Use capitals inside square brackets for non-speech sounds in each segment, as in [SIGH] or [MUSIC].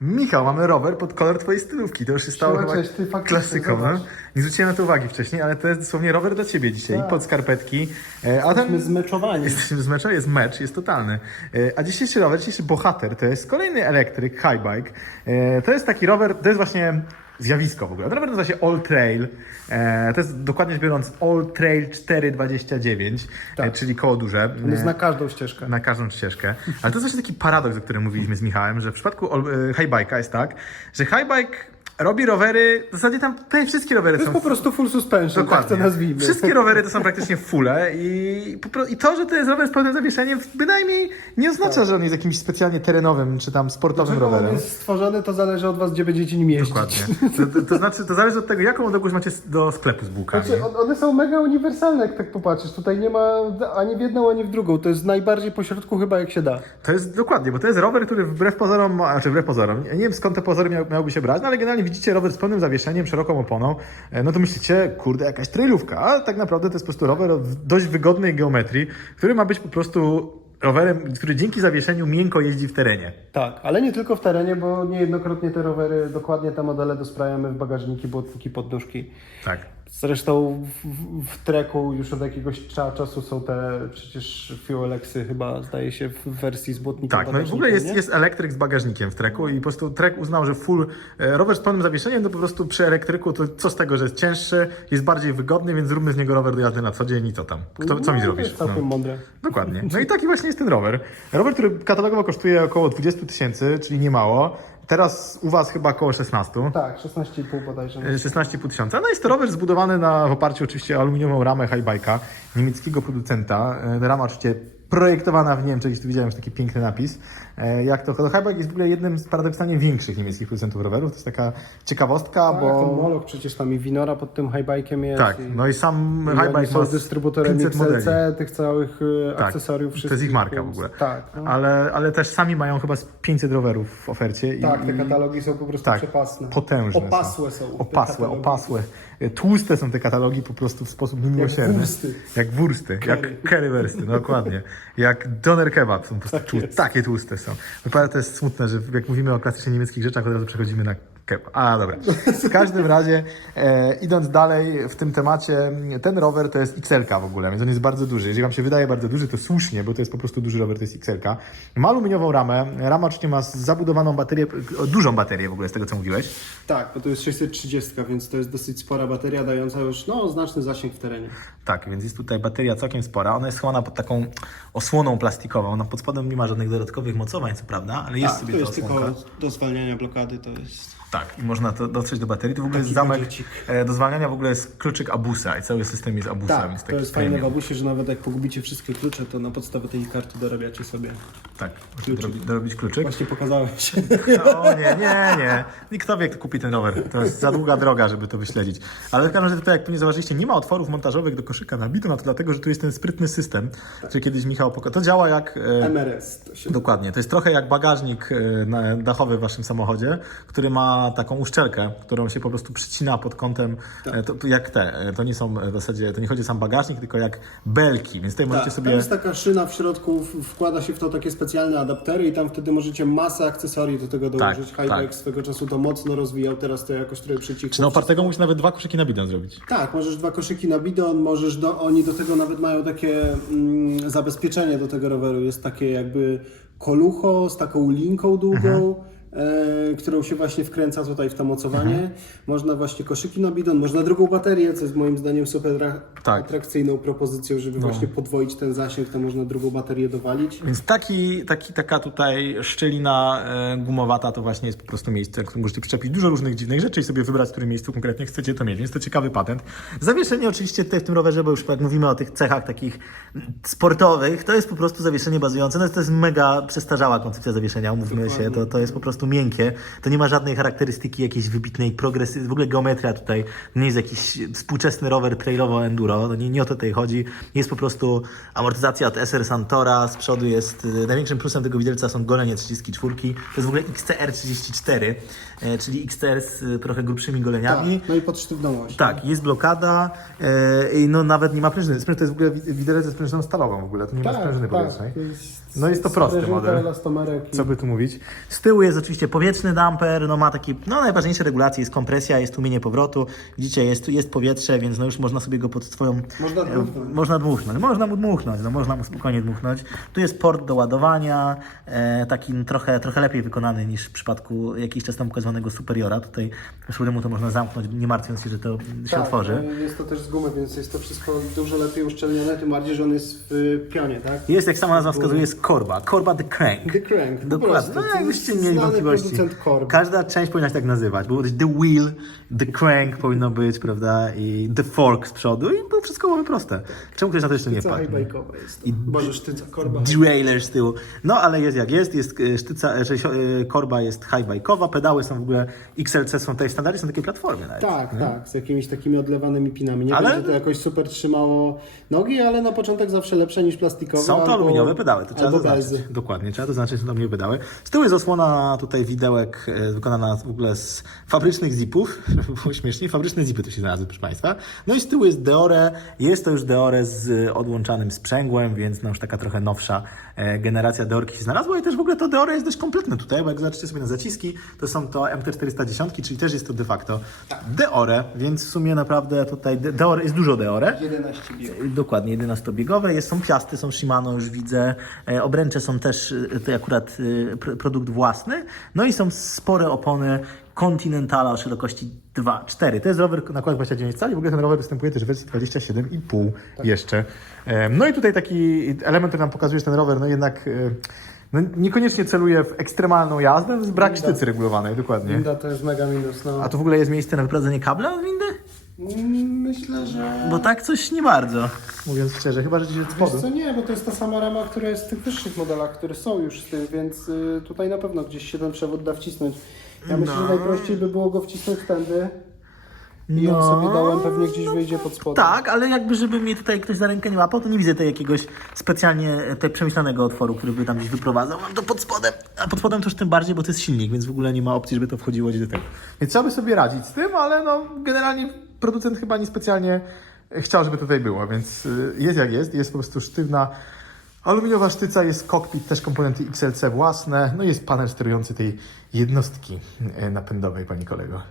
Michał, mamy rower pod kolor twojej stylówki. To już się stało Siema, chyba cześć, ty faktycznie, klasyką. No. zobacz. Nie zwróciłem na to uwagi wcześniej, ale to jest dosłownie rower dla ciebie dzisiaj. Tak. Pod skarpetki. E, A Jesteśmy ten... zmeczowani. Jesteśmy z meczu, jest mecz, jest totalny. E, A dzisiejszy rower, dzisiejszy bohater to jest kolejny elektryk, high bike. E, To jest taki rower, to jest właśnie zjawisko w ogóle. Ten rower nazywa się All Trail. E, To jest dokładnie rzecz biorąc All Trail 429, Tak. e, czyli koło duże. On jest na każdą ścieżkę. na każdą ścieżkę. Ale to jest właśnie taki paradoks, o którym mówiliśmy z Michałem, że w przypadku e, highbike'a jest tak, że highbike robi rowery, w zasadzie tam prawie wszystkie rowery To jest są po prostu full suspension, tak to nazwijmy. Wszystkie rowery to są praktycznie fulle i, i to, że to jest rower z pełnym zawieszeniem, bynajmniej nie oznacza, że on jest jakimś specjalnie terenowym czy tam sportowym Dlaczego on rowerem. jest stworzony, to zależy od was, gdzie będziecie nim jeździć. Dokładnie. To, to, to znaczy, to zależy od tego, jaką odległość macie do sklepu z bułkami. Znaczy, on- one są mega uniwersalne, jak tak popatrzysz. Tutaj nie ma ani w jedną, ani w drugą. To jest najbardziej pośrodku chyba jak się da. To jest dokładnie, bo to jest rower, który wbrew pozorom, znaczy wbrew pozorom, nie wiem skąd te pozory miał, miałby się brać, no ale generalnie widzicie rower z pełnym zawieszeniem, szeroką oponą, e, no to myślicie, kurde, jakaś trailówka, a tak naprawdę to jest po prostu rower w dość wygodnej geometrii, który ma być po prostu rowerem, który dzięki zawieszeniu miękko jeździ w terenie. Tak, ale nie tylko w terenie, bo niejednokrotnie te rowery, dokładnie te modele dosprajamy w bagażniki, błotniki, podnóżki. Tak. Zresztą w, w, treku już od jakiegoś cza- czasu są te przecież Fuelexy chyba zdaje się w wersji z błotnikiem Tak, no i w ogóle jest, nie? jest elektryk z bagażnikiem w treku i po prostu trek uznał, że full e, rower z pełnym zawieszeniem, to po prostu przy elektryku to co z tego, że jest cięższy, jest bardziej wygodny, więc zróbmy z niego rower do jazdy na co dzień i co tam. Kto, co mi No, zrobisz? To jest całkiem mądre. Dokładnie. [LAUGHS] No i taki właśnie jest ten rower. Rower, który katalogowo kosztuje około 20 tysięcy, czyli nie mało. Teraz u Was chyba około 16. Tak, 16,5 bodajże. E, 16,5 tysiąca. No jest to rower zbudowany na, w oparciu oczywiście o aluminiową ramę highbike'a niemieckiego producenta. E, Rama oczywiście projektowana w Niemczech, gdzieś tu widziałem już taki piękny napis. E, Jak to, to highbike jest w ogóle jednym z paradoksalnie większych niemieckich producentów rowerów. To jest taka ciekawostka, Tak, ten bo... Moloch przecież tam i Winora pod tym highbike'iem jest. Tak, i, no i sam i highbike są ma dystrybutorem 500 XLC, modeli. tych całych e, Tak, akcesoriów to wszystkich. jest ich marka w ogóle. Tak, no. Ale, ale też sami mają chyba z 500 rowerów w ofercie. i- tak, te i- katalogi są po prostu Tak, przepasne. potężne Opasłe są. te Opasłe, opasłe. E, Tłuste są te katalogi po prostu w sposób niemiłosierny. wursty. Jak wursty. Jak currywersty, no dokładnie. [LAUGHS] Jak doner kebab są po prostu Tak tłu- takie tłuste są. Naprawdę to jest smutne, że jak mówimy o klasycznie niemieckich rzeczach, od razu przechodzimy na kebab. A, dobra. W każdym razie, e, idąc dalej w tym temacie, ten rower to jest XL w ogóle, więc on jest bardzo duży. Jeżeli Wam się wydaje bardzo duży, to słusznie, bo to jest po prostu duży rower, to jest XL. Ma aluminiową ramę. Rama oczywiście ma zabudowaną baterię, dużą baterię w ogóle z tego, co mówiłeś. Tak, bo to jest 630, więc to jest dosyć spora bateria, dająca już no, znaczny zasięg w terenie. Tak, więc jest tutaj bateria całkiem spora. Ona jest schowana pod taką osłoną plastikową. Ona pod spodem nie ma żadnych dodatkowych mocowań, co prawda, ale jest tak, sobie to jest osłonka. tylko do zwalniania blokady, to jest... Tak, i można to dotrzeć do baterii. To w ogóle jest Taki zamek gadżecik. e, do zwalniania, w ogóle jest kluczyk Abusa i cały system jest Abusa, Tak, więc to taki jest fajne w premium. Abusie, że nawet jak pogubicie wszystkie klucze, to na podstawie tej karty dorabiacie sobie. Tak, Kluczyk. dorobić, dorobić kluczyk. Właśnie pokazałeś. [LAUGHS] O nie, nie, nie. Nikt kto wie, kto kupi ten rower. To jest za długa droga, żeby to wyśledzić. Ale w każdym razie tutaj, jak pewnie zauważyliście, nie ma otworów montażowych do koszyka na bidon, a to dlatego, że tu jest ten sprytny system, który kiedyś Michał pokazał. To działa jak... e, MRS to się Dokładnie. To jest trochę jak bagażnik e, na- dachowy w waszym samochodzie, który ma taką uszczelkę, którą się po prostu przycina pod kątem, e, to, to jak te. e, To nie są w zasadzie, to nie chodzi o sam bagażnik, tylko jak belki, więc tutaj możecie Tak, sobie... Tam jest taka szyna w środku, wkłada się w to takie specjalne adaptery i tam wtedy możecie masę akcesorii do tego dołożyć. Tak, Highbike tak. swego czasu to mocno rozwijał, teraz to jakoś trochę przycichło. Czy na opartego musisz nawet dwa koszyki na bidon zrobić. Tak, możesz dwa koszyki na bidon, możesz do, oni do tego nawet mają takie mm, zabezpieczenie do tego roweru. Jest takie jakby kolucho z taką linką długą, e, którą się właśnie wkręca tutaj w to mocowanie. Można właśnie koszyki na bidon, można drugą baterię, co jest moim zdaniem super Tak. atrakcyjną propozycją, żeby właśnie podwoić ten zasięg, to można drugą baterię dowalić. Więc taki, taki, taka tutaj szczelina e, gumowata to właśnie jest po prostu miejsce, w którym możecie przyczepić dużo różnych dziwnych rzeczy i sobie wybrać, w którym miejscu konkretnie chcecie to mieć. Więc to ciekawy patent. Zawieszenie oczywiście tutaj w tym rowerze, bo już jak mówimy o tych cechach takich sportowych, to jest po prostu zawieszenie bazujące. No to jest mega przestarzała koncepcja zawieszenia, umówmy się. To, to jest po prostu miękkie. To nie ma żadnej charakterystyki jakiejś wybitnej progresy. W ogóle geometria tutaj nie jest jakiś współczesny rower trailowo-enduro. No nie, nie o to tutaj chodzi. Jest po prostu amortyzacja od SR Santora. Z przodu jest, y, największym plusem tego widelca są golenie 34. To jest w ogóle XTR 34, e, czyli XTR z y, trochę grubszymi goleniami. No i podsztywną oś. Tak, jest blokada e, i no nawet nie ma prężyny. Spręż to jest w ogóle wi- widelec ze sprężyną stalową w ogóle, tu nie ma sprężyny powietrznej. Tak, to jest No jest to prosty sprężynka, model. elastomerek i- Co by tu mówić? Z tyłu jest oczywiście powietrzny damper, no ma taki, no najważniejsze regulacje, jest kompresja, jest tłumienie powrotu, widzicie, jest, jest powietrze, więc no już można sobie go pod swoją... Można e, dmuchnąć. Można dmuchnąć, można mu dmuchnąć, no można mu spokojnie dmuchnąć. Tu jest port do ładowania, e, taki trochę, trochę lepiej wykonany niż w przypadku jakiś czas temu pokazywanego Superiora. Tutaj mu to można zamknąć, nie martwiąc się, że to się Tak, otworzy. e, jest to też z gumy, więc jest to wszystko dużo lepiej uszczelnione, tym bardziej, że on jest w pionie, tak? Jest, jak sama nazwa wskazuje, jest korba. Korba the Crank. The Crank, Dokładnie. No jakbyście mieli wątpliwości. Każda część powinna się tak nazywać. Było być The Wheel, The Crank powinno być, prawda? I The Fork z przodu i było wszystko byłoby proste. Czemu ktoś na to jeszcze nie wpadł? jest. I- Boże, sztyca, korba. Derailleur z tyłu. No ale jest jak jest, jest e, sztyca, e, e, korba jest high-bike'owa, pedały są w ogóle XLC, są tutaj standardy, są takie platformy nawet. Tak, tak, z jakimiś takimi odlewanymi pinami. Nie Ale- ale... będzie to jakoś super trzymało nogi, ale na początek zawsze lepsze niż plastikowe. Są to albo, aluminiowe pedały, to trzeba albo zaznaczyć. Dokładnie, trzeba to zaznaczyć, że są aluminiowe pedały. Z tyłu jest osłona tutaj widełek e, wykonana w ogóle z fabrycznych zipów, [LAUGHS] żeby było śmiesznie, fabryczne zipy tu się znalazły, proszę Państwa. No i z tyłu jest Deore, jest to już Deore z odłączanym sprzęgłem, więc no już taka trochę nowsza e, generacja Deorki się znalazła i też w ogóle to Deore jest dość kompletne tutaj, bo jak zobaczycie sobie na zaciski, to są to MT410, czyli też jest to de facto Deore, więc w sumie naprawdę tutaj De- Deore, jest dużo Deore. 11 bieg. Dokładnie, 11-biegowe. Jest, są piasty, są Shimano, już widzę. E, Obręcze są też, e, to akurat e, pr- produkt własny. No i są spore opony Continentala o szerokości 2, 4. To jest rower na kład 29 cali. W ogóle ten rower występuje też w wersji 27,5 jeszcze. E, No i tutaj taki element, który nam pokazuje, że ten rower no jednak e, no niekoniecznie celuje w ekstremalną jazdę, to jest brak sztycy regulowanej, dokładnie. Winda to jest mega minus. No. A tu w ogóle jest miejsce na wyprowadzenie kabla od windy? Myślę, że... Bo tak coś nie bardzo, mówiąc szczerze, chyba że gdzieś od Wiesz spodu. co, nie, bo to jest ta sama rama, która jest w tych wyższych modelach, które są już z tym, więc y, tutaj na pewno gdzieś się ten przewód da wcisnąć. Ja myślę, że No. najprościej by było go wcisnąć tędy i on No. sobie dołem pewnie gdzieś wyjdzie pod spodem. Tak, ale jakby żeby mnie tutaj ktoś za rękę nie łapał, to nie widzę tutaj jakiegoś specjalnie e, tutaj przemyślanego otworu, który by tam gdzieś wyprowadzał. Mam to pod spodem, a pod spodem to już tym bardziej, bo to jest silnik, więc w ogóle nie ma opcji, żeby to wchodziło gdzieś do tego. Więc trzeba by sobie radzić z tym, ale no generalnie producent chyba niespecjalnie chciał, żeby tutaj było, więc y, jest jak jest, jest po prostu sztywna aluminiowa sztyca, jest kokpit, też komponenty XLC własne, no i jest panel sterujący tej jednostki e, napędowej, pani kolego.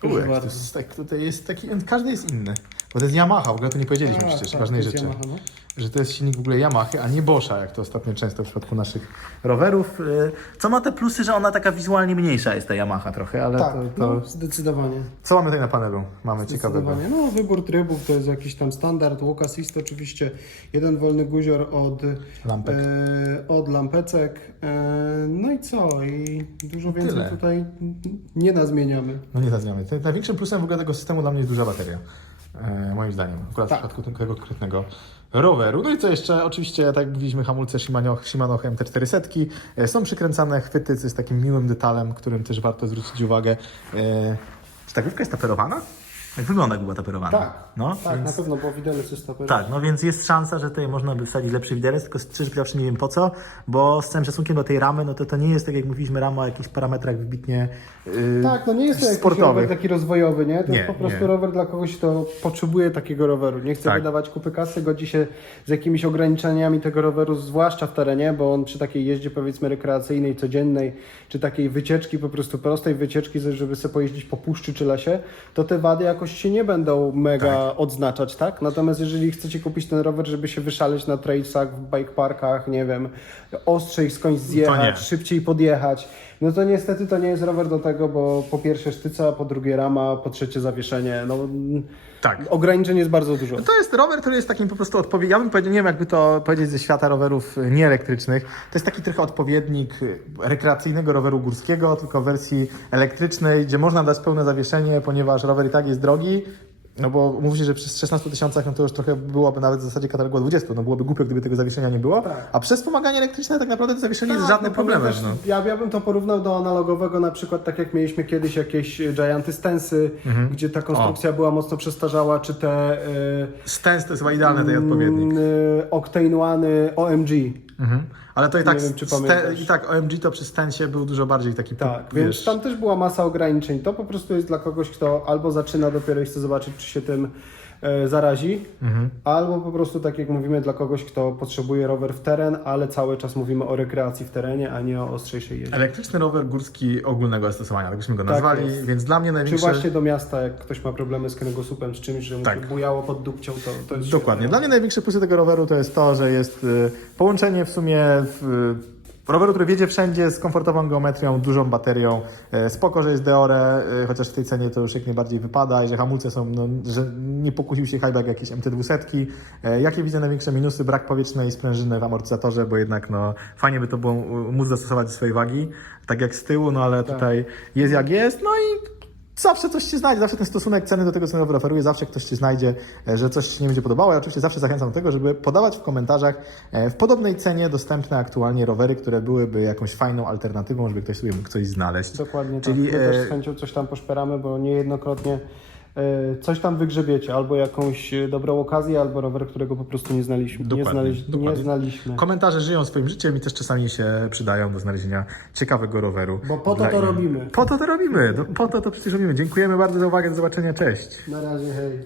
Proszę Ujek, to jest, tak, tutaj jest taki, każdy jest inny. Bo to jest Yamaha, w ogóle to nie powiedzieliśmy A, przecież tak, ważnej to jest rzeczy. Yamaha, no. Że to jest silnik w ogóle Yamaha, a nie Boscha, jak to ostatnio często w przypadku naszych rowerów. Y, Co ma te plusy, że ona taka wizualnie mniejsza jest ta Yamaha trochę, ale Tak, to, to... No, zdecydowanie. Co mamy tutaj na panelu? Mamy ciekawego. Zdecydowanie. No, wybór trybów to jest jakiś tam standard. Walk assist oczywiście. Jeden wolny guzior od Lampek. E, od lampecek. E, no i co? I dużo więcej Tyle. tutaj nie nazmieniamy. No nie zazniamy. Największym plusem w ogóle tego systemu dla mnie jest duża bateria. E, moim zdaniem. Akurat Tak. w przypadku tego konkretnego roweru. No i co jeszcze? Oczywiście, tak jak mówiliśmy, hamulce Shimano, Shimano MT400. E, są przykręcane chwyty, co jest takim miłym detalem, którym też warto zwrócić uwagę. E, czy ta główka jest taperowana? Jak wygląda, jak była taperowana? Tak, No, tak, więc... na pewno, bo widelec jest taperowy. Tak, no więc jest szansa, że tutaj można by wsadzić lepszy widelec, tylko szczerze powiedziawszy nie wiem po co, bo z całym szacunkiem do tej ramy, no to to nie jest tak jak mówiliśmy rama o jakichś parametrach wybitnie yy, Tak, no nie jest to jakiś rower taki rozwojowy, nie? To Nie, jest po prostu nie. rower dla kogoś, kto potrzebuje takiego roweru. Nie chce Tak. wydawać kupy kasy, godzi się z jakimiś ograniczeniami tego roweru, zwłaszcza w terenie, bo on przy takiej jeździe powiedzmy rekreacyjnej, codziennej, czy takiej wycieczki, po prostu prostej wycieczki, żeby sobie pojeździć po puszczy czy lesie, to te wady jakoś się nie będą mega odznaczać, tak? Natomiast jeżeli chcecie kupić ten rower, żeby się wyszaleć na trailsach, w bike parkach, nie wiem, ostrzej skądś zjechać, szybciej podjechać, no to niestety to nie jest rower do tego, bo po pierwsze sztyca, po drugie rama, po trzecie zawieszenie. No, Tak. Ograniczeń jest bardzo dużo. To jest rower, który jest takim po prostu odpowiednikiem. Ja bym powiedział, nie wiem jakby to powiedzieć ze świata rowerów y, nieelektrycznych. To jest taki trochę odpowiednik y, rekreacyjnego roweru górskiego, tylko w wersji elektrycznej, gdzie można dać pełne zawieszenie, ponieważ rower i tak jest drogi. No bo mówi się, że przy 16 tysiącach no to już trochę byłoby nawet w zasadzie katalogu 20. No byłoby głupio, gdyby tego zawieszenia nie było. Tak. A przez wspomaganie elektryczne tak naprawdę to zawieszenie jest Tak, żadnym no problemem. No. Ja, ja bym to porównał do analogowego, na przykład tak jak mieliśmy kiedyś jakieś Gianty Stensy, Mhm. gdzie ta konstrukcja była mocno przestarzała, czy te y, Stens to jest chyba idealny tej odpowiednik. y, Octane One OMG. Mhm. Ale to i tak, wiem, czy pamiętasz. i tak OMG to przy Stensie był dużo bardziej taki Tak, wiesz, więc tam też była masa ograniczeń. To po prostu jest dla kogoś, kto albo zaczyna dopiero i chce zobaczyć, czy się tym zarazi, Mhm. albo po prostu tak jak mówimy dla kogoś, kto potrzebuje rower w teren, ale cały czas mówimy o rekreacji w terenie, a nie o ostrzejszej jeździe. Elektryczny rower górski ogólnego zastosowania, tak byśmy go Tak nazwali, jest. więc dla mnie Czy największe... właśnie do miasta, jak ktoś ma problemy z kręgosłupem, z czymś, że mu Tak. bujało pod dupcią, to, to jest Dokładnie. świetne. Dla mnie największe plusy tego roweru to jest to, że jest y, połączenie w sumie w, roweru, który wiedzie wszędzie z komfortową geometrią, dużą baterią. Y, Spoko, że jest Deore, y, chociaż w tej cenie to już jak najbardziej wypada i że hamulce są, no, że nie pokusił się Highback jakieś MT200. Y, Jakie widzę największe minusy? Brak powietrznej sprężyny w amortyzatorze, bo jednak no, fajnie by to było móc zastosować do swojej wagi, tak jak z tyłu, no ale Tak. tutaj jest jak jest, no i Zawsze coś się znajdzie, zawsze ten stosunek ceny do tego, co oferuje, zawsze ktoś się znajdzie, e, że coś się nie będzie podobało. Ja oczywiście zawsze zachęcam do tego, żeby podawać w komentarzach e, w podobnej cenie dostępne aktualnie rowery, które byłyby jakąś fajną alternatywą, żeby ktoś sobie mógł coś znaleźć. Dokładnie Czyli, tak. My też e, z chęcią coś tam poszperamy, bo niejednokrotnie coś tam wygrzebiecie, albo jakąś e, dobrą okazję, albo rower, którego po prostu nie znaliśmy. Nie, Dokładnie, znaleźli, nie dokładnie. znaliśmy. Komentarze żyją swoim życiem i też czasami się przydają do znalezienia ciekawego roweru. Bo po to to innych. robimy. Po to to robimy, do- po to to przecież robimy. Dziękujemy bardzo za uwagę, do zobaczenia, cześć. Na razie, hej.